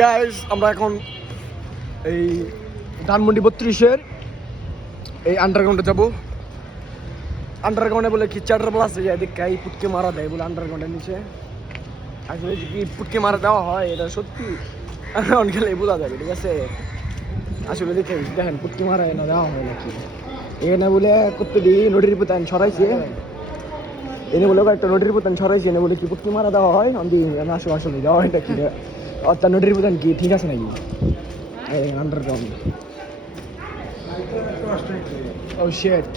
Guys আমরা এখন এই ধানমন্ডি বত্রিশের এই আন্ডারগ্রাউন্ডে যাব। আন্ডারগ্রাউন্ডে বলে কি চার্টার প্লাস যায় দেখ এই পুটকে মারা দেয় বলে আন্ডারগ্রাউন্ডের নিচে। আসলে কি পুটকে মারা দেওয়া হয়, এটা সত্যি। অনেক গেলে বোঝা যাবে, ঠিক আছে? আসলে দেখে, দেখেন, পুটকি মারা না দেওয়া হয় নাকি? এখানে বলে করতে দিই নোটির পুতান ছড়াইছে। এনে বলে একটা নোটির পুতান ছড়াইছে, এনে বলে কি পুটকি মারা দেওয়া হয়? আমি আসলে আসলে দেওয়া হয় নাকি? অর্থাৎ নোটির পুতান কি? ঠিক আছে নাকি? আন্ডারগ্রাউন্ড ও শেট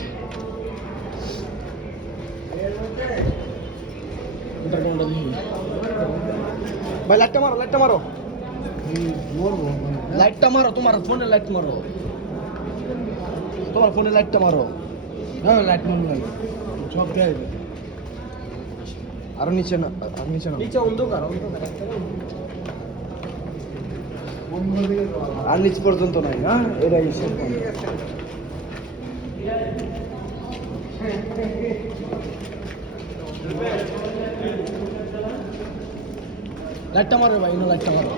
ভাই লাইটটা মারো লাইটটা মারো। লাইটটা মারো তোমার ফোনে লাইট মারো। তোমার ফোনে লাইটটা মারো। হ্যাঁ লাইট মন লাগে সব দেয় আরও নিচে না আর নিচে না নিচে অন্ধকার অন্ধকার। আর নিচ পর্যন্ত নাই হ্যাঁ? এটাই শেষ point। লাইটটা মারো ভাই লাইটটা মারো।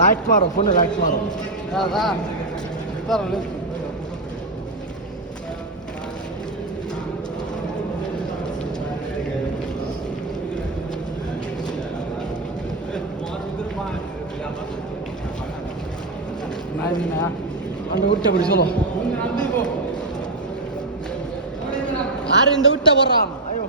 লাইট মারো ফোনে লাইট মারো। দাদা அந்த விட்ட அப்படி சொல்லும் யாரு இந்த விட்ட வர்றான் ஐயோ.